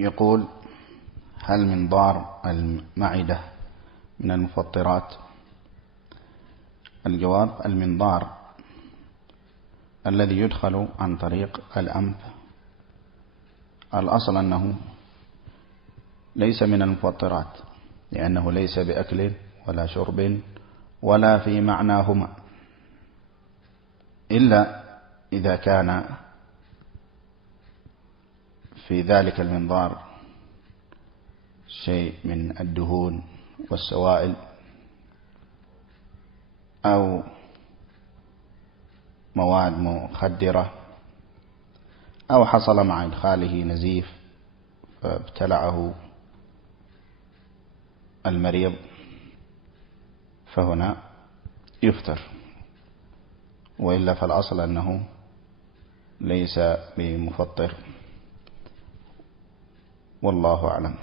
يقول: هل منظار المعدة من المفطرات؟ الجواب: المنظار الذي يدخل عن طريق الأنف الأصل أنه ليس من المفطرات، لأنه ليس بأكل ولا شرب ولا في معناهما، إلا إذا كان في ذلك المنظار شيء من الدهون والسوائل، أو مواد مخدرة، أو حصل مع إدخاله نزيف فابتلعه المريض، فهنا يفطر، وإلا فالأصل أنه ليس بمفطر، والله أعلم.